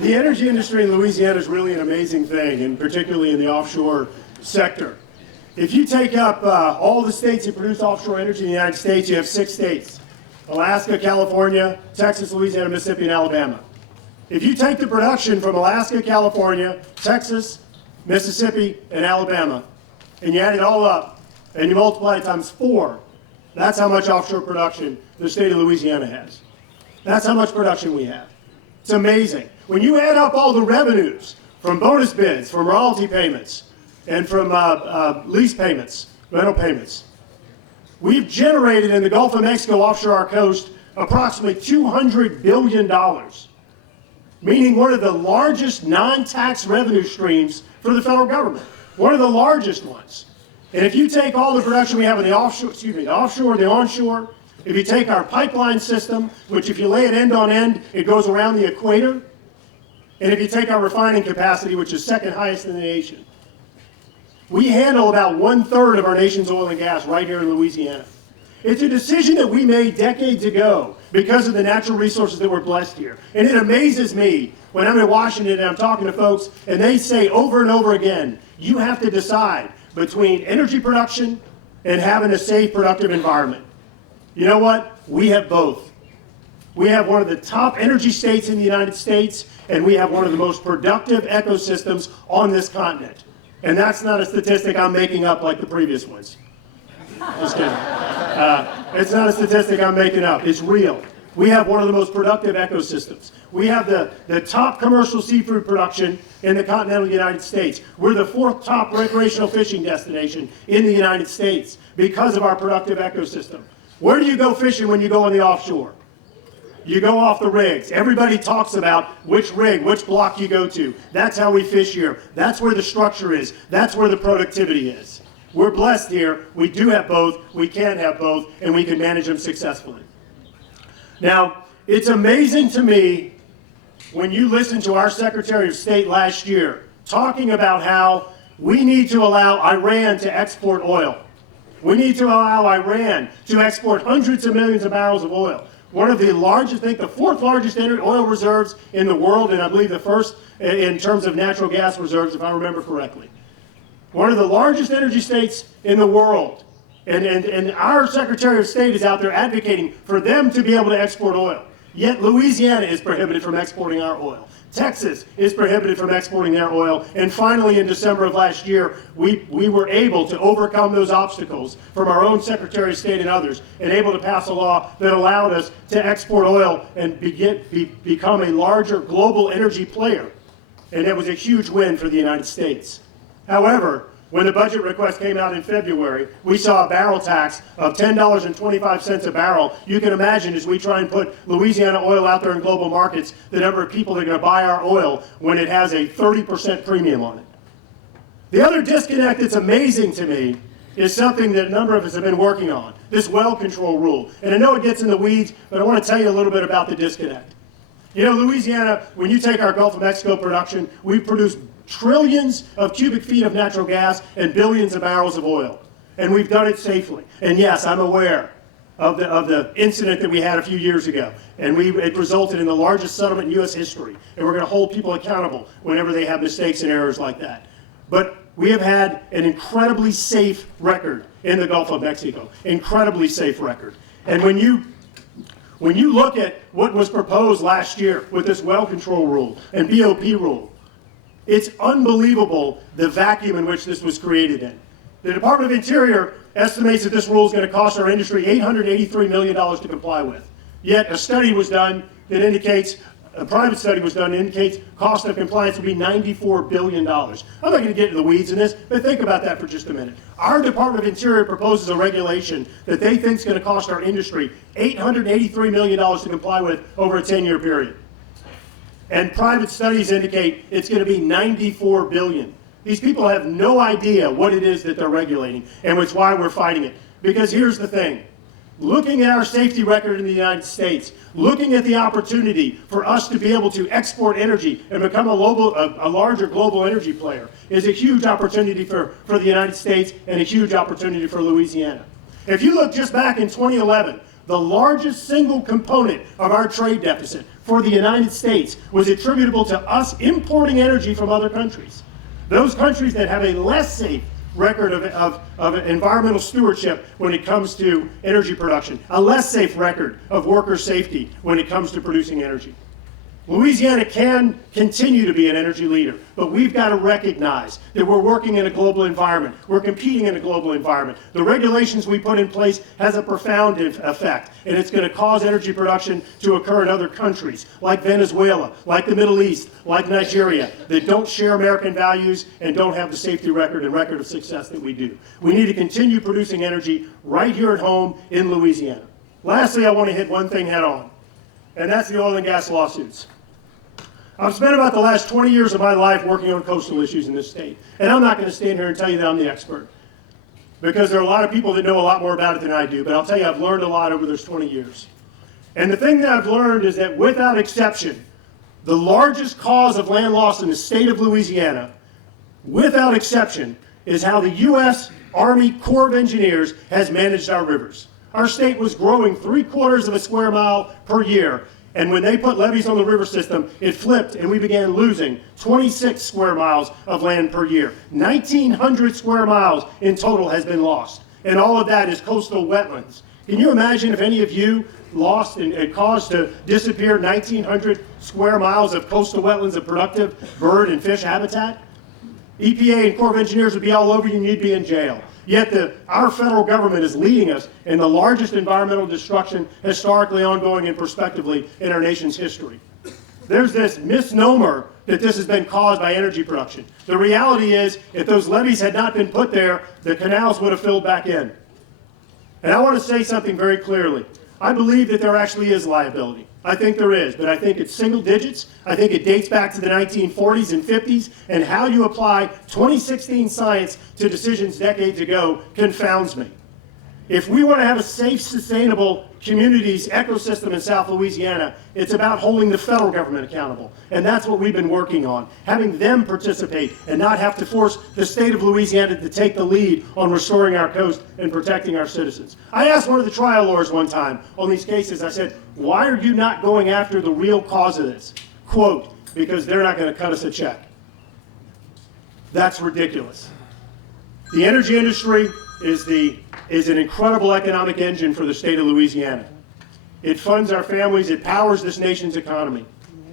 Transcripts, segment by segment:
The energy industry in Louisiana is really an amazing thing, and particularly in the offshore sector. If you take up all the states that produce offshore energy in the United States, you have 6 states: Alaska, California, Texas, Louisiana, Mississippi, and Alabama. If you take the production from Alaska, California, Texas, Mississippi, and Alabama, and you add it all up, and you multiply it times 4, that's how much offshore production the state of Louisiana has. That's how much production we have. It's amazing. When you add up all the revenues from bonus bids, from royalty payments, and from lease payments, rental payments, we've generated in the Gulf of Mexico offshore our coast approximately $200 billion, meaning one of the largest non-tax revenue streams for the federal government, one of the largest ones. And if you take all the production we have in the offshore, the offshore, the onshore, if you take our pipeline system, which if you lay it end on end, it goes around the equator, and if you take our refining capacity, which is second highest in the nation, we handle about 1/3 of our nation's oil and gas right here in Louisiana. It's a decision that we made decades ago because of the natural resources that we're blessed here. And it amazes me when I'm in Washington and I'm talking to folks and they say over and over again, you have to decide between energy production and having a safe, productive environment. You know what? We have both. We have one of the top energy states in the United States, and we have one of the most productive ecosystems on this continent. And that's not a statistic I'm making up like the previous ones. Just kidding. It's not a statistic I'm making up. It's real. We have one of the most productive ecosystems. We have the top commercial seafood production in the continental United States. We're the 4th top recreational fishing destination in the United States because of our productive ecosystem. Where do you go fishing when you go on the offshore? You go off the rigs. Everybody talks about which rig, which block you go to. That's how we fish here. That's where the structure is. That's where the productivity is. We're blessed here. We do have both. We can have both, and we can manage them successfully. Now, it's amazing to me when you listen to our Secretary of State last year talking about how we need to allow Iran to export oil. We need to allow Iran to export hundreds of millions of barrels of oil. One of the largest, I think the 4th largest oil reserves in the world, and I believe the 1st in terms of natural gas reserves, if I remember correctly. One of the largest energy states in the world. And our Secretary of State is out there advocating for them to be able to export oil. Yet Louisiana is prohibited from exporting our oil. Texas is prohibited from exporting their oil. And finally, in December of last year, we were able to overcome those obstacles from our own Secretary of State and others, and able to pass a law that allowed us to export oil and become a larger global energy player. And it was a huge win for the United States. However, when the budget request came out in February, we saw a barrel tax of $10.25 a barrel. You can imagine, as we try and put Louisiana oil out there in global markets, the number of people that are going to buy our oil when it has a 30% premium on it. The other disconnect that's amazing to me is something that a number of us have been working on, this well control rule. And I know it gets in the weeds, but I want to tell you a little bit about the disconnect. You know, Louisiana, when you take our Gulf of Mexico production, we produce trillions of cubic feet of natural gas and billions of barrels of oil. And we've done it safely. And yes, I'm aware of the incident that we had a few years ago. And it resulted in the largest settlement in U.S. history. And we're going to hold people accountable whenever they have mistakes and errors like that. But we have had an incredibly safe record in the Gulf of Mexico. Incredibly safe record. And when you look at what was proposed last year with this well control rule and BOP rule, it's unbelievable the vacuum in which this was created in. The Department of Interior estimates that this rule is going to cost our industry $883 million to comply with. Yet a study was done that indicates, a private study was done that indicates cost of compliance will be $94 billion. I'm not going to get into the weeds in this, but think about that for just a minute. Our Department of Interior proposes a regulation that they think is going to cost our industry $883 million to comply with over a 10-year period. And private studies indicate it's going to be $94 billion. These people have no idea what it is that they're regulating, and it's why we're fighting it. Because here's the thing. Looking at our safety record in the United States, looking at the opportunity for us to be able to export energy and become a larger global energy player is a huge opportunity for the United States and a huge opportunity for Louisiana. If you look just back in 2011, The largest single component of our trade deficit for the United States was attributable to us importing energy from other countries. Those countries that have a less safe record of environmental stewardship when it comes to energy production, a less safe record of worker safety when it comes to producing energy. Louisiana can continue to be an energy leader, but we've got to recognize that we're working in a global environment. We're competing in a global environment. The regulations we put in place has a profound effect, and it's going to cause energy production to occur in other countries, like Venezuela, like the Middle East, like Nigeria, that don't share American values and don't have the safety record and record of success that we do. We need to continue producing energy right here at home in Louisiana. Lastly, I want to hit one thing head on, and that's the oil and gas lawsuits. I've spent about the last 20 years of my life working on coastal issues in this state. And I'm not going to stand here and tell you that I'm the expert, because there are a lot of people that know a lot more about it than I do. But I'll tell you, I've learned a lot over those 20 years. And the thing that I've learned is that without exception, the largest cause of land loss in the state of Louisiana, without exception, is how the U.S. Army Corps of Engineers has managed our rivers. Our state was growing 3/4 of a square mile per year. And when they put levees on the river system, it flipped and we began losing 26 square miles of land per year. 1,900 square miles in total has been lost. And all of that is coastal wetlands. Can you imagine if any of you lost and caused to disappear 1,900 square miles of coastal wetlands of productive bird and fish habitat? EPA and Corps of Engineers would be all over you and you'd be in jail. Yet our federal government is leading us in the largest environmental destruction historically, ongoing, and prospectively in our nation's history. There's this misnomer that this has been caused by energy production. The reality is, if those levees had not been put there, the canals would have filled back in. And I want to say something very clearly. I believe that there actually is liability. I think there is, but I think it's single digits. I think it dates back to the 1940s and 50s, and how you apply 2016 science to decisions decades ago confounds me. If we want to have a safe, sustainable communities ecosystem in South Louisiana, it's about holding the federal government accountable. And that's what we've been working on, having them participate and not have to force the state of Louisiana to take the lead on restoring our coast and protecting our citizens. I asked one of the trial lawyers one time on these cases, I said, why are you not going after the real cause of this? Quote, because they're not going to cut us a check. That's ridiculous. The energy industry is an incredible economic engine for the state of Louisiana. It funds our families, it powers this nation's economy.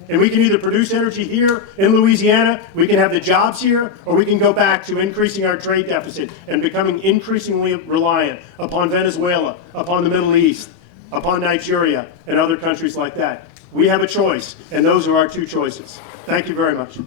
And we can either produce energy here in Louisiana, we can have the jobs here, or we can go back to increasing our trade deficit and becoming increasingly reliant upon Venezuela, upon the Middle East, upon Nigeria, and other countries like that. We have a choice, and those are our two choices. Thank you very much.